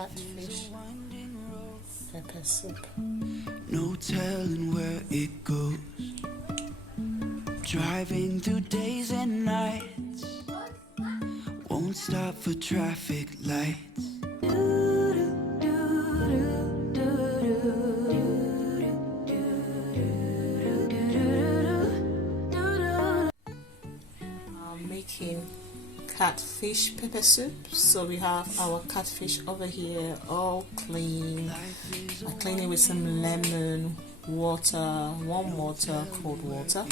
catfish pepper soup. No telling where it goes. Driving through days and nights. Won't stop for traffic lights. I'm making catfish pepper soup. So we have our catfish over here all clean. I clean it with some lemon, water, warm water, cold water.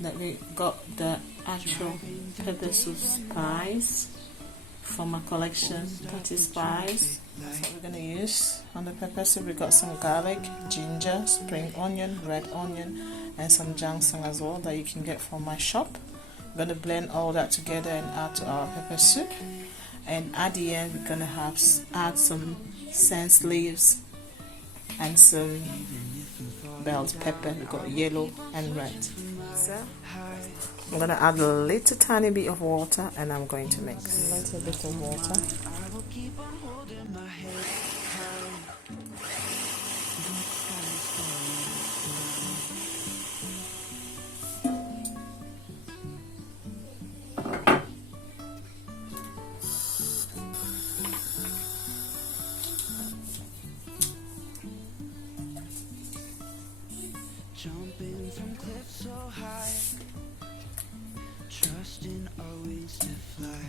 Then we got the actual pepper soup spice from my collection, 30 spice. That's what we're gonna use. On the pepper soup we got some garlic, ginger, spring onion, red onion, and some ginseng as well that you can get from my shop. We're gonna blend all that together and add to our pepper soup. And at the end we're gonna add some sense leaves and some bell pepper. We got yellow and red. So I'm gonna add a little tiny bit of water and I'm going to mix. A little bit of water. Jumping from cliffs so high, trusting our wings to fly.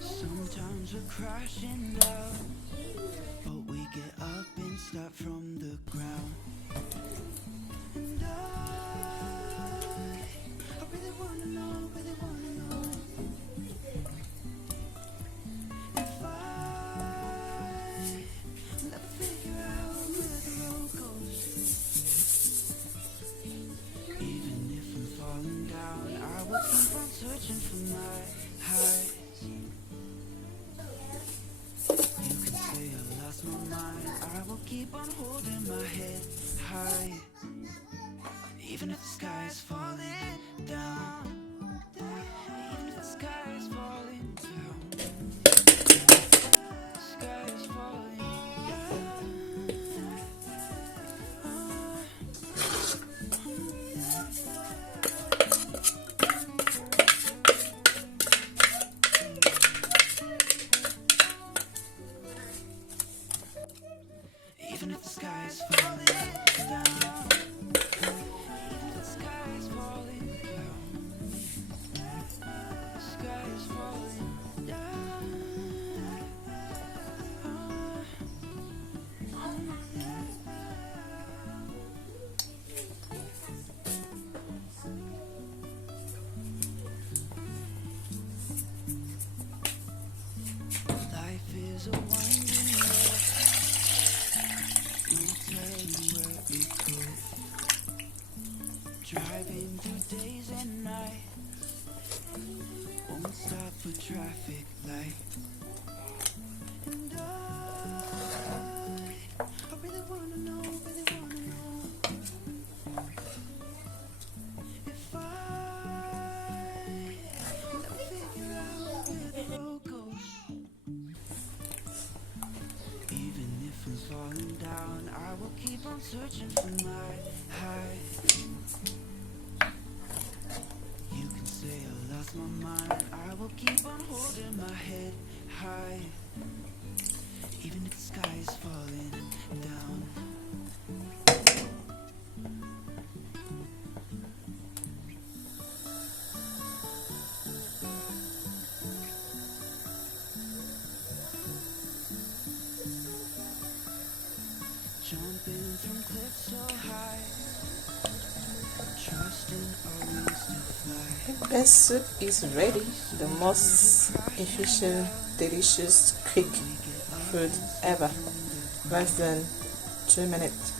Sometimes we're crashing down, but we get up and start from the ground. And I really wanna know, if I never figure out where the road goes. Even if I'm falling down, I will keep on searching for my highs. You can say I lost my mind, I will keep on holding my head high. Even if the sky is falling down, even if the sky is falling down, the sky is falling down. Even if the sky is falling down, even if the sky is falling down, the sky is falling down. Life is a winding road. No telling where it goes. Driving through days and nights. Won't stop for traffic lights. And I really wanna know, if I never figure out where the road goes. Even if I'm falling down, I will keep on searching for my highs. You can say I lost my mind, I will keep on holding my head high. Even if the sky is falling down. Jumping from cliffs so high, trusting our wings to fly. Pepper soup is ready. The most efficient, delicious, quick food ever. Less than 2 minutes.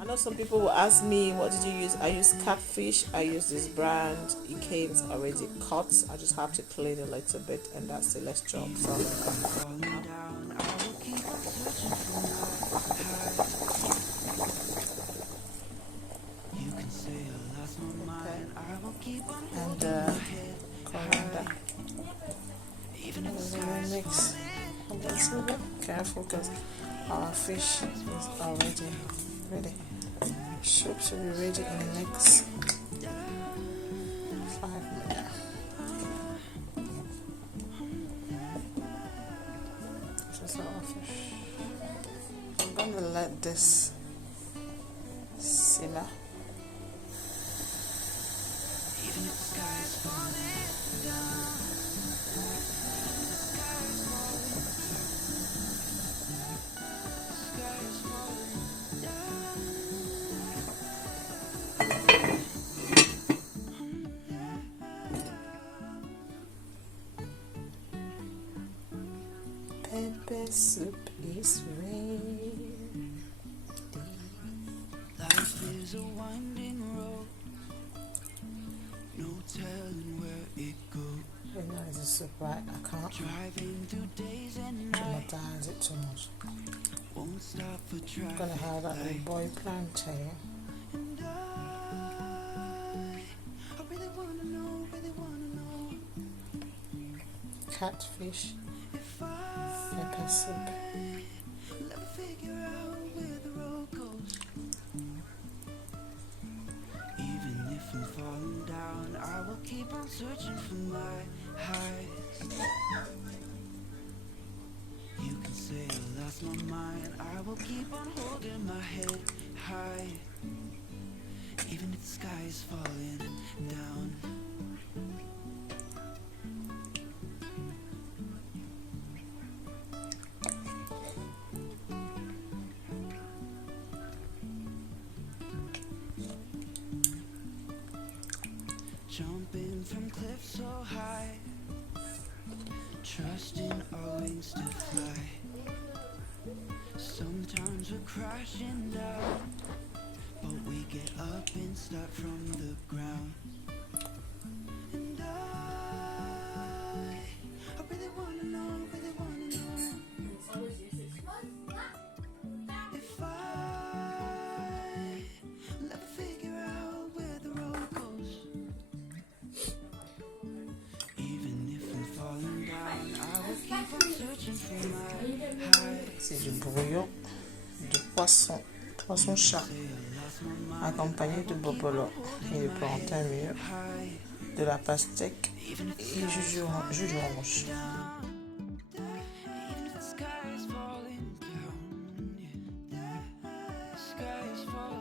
I know some people will ask me, what did you use? I use Catfish. I use this brand. It came already cut. I just have to clean it a little bit, and that's it. Let's chop some. You can say I lost my mind. mix. And let's be careful because our fish is already ready. Soup should be ready in the next 5 minutes. This is our fish. I'm going to let this simmer. Even if the sky is falling down, Pepper soup is ready. life is a winding road, no telling where it goes. You know it's a soup, right? I can't Driving through days and nights, dramatize it too much. won't stop for I'm traffic gonna have that light. with boiled plantain, And I really wanna know, catfish, if I pepper soup. never figure out where the road goes. Even if I'm falling down, I will keep on searching for my highs. You can say I lost my mind, I will keep on holding my head high. Even if the sky is falling down. Jumping from cliffs so high, trusting our wings to fly. Sometimes we're crashing down, but we get up and start from the ground. And I really wanna know, if I never figure out where the road goes. Even if I'm falling down, I will keep on searching for my highs. C'est du brouillon de poisson, poisson chat, accompagné de bobolo et de plantain mûr, de la pastèque et jus d'orange. Even if the sky is falling down, yeah. The sky is falling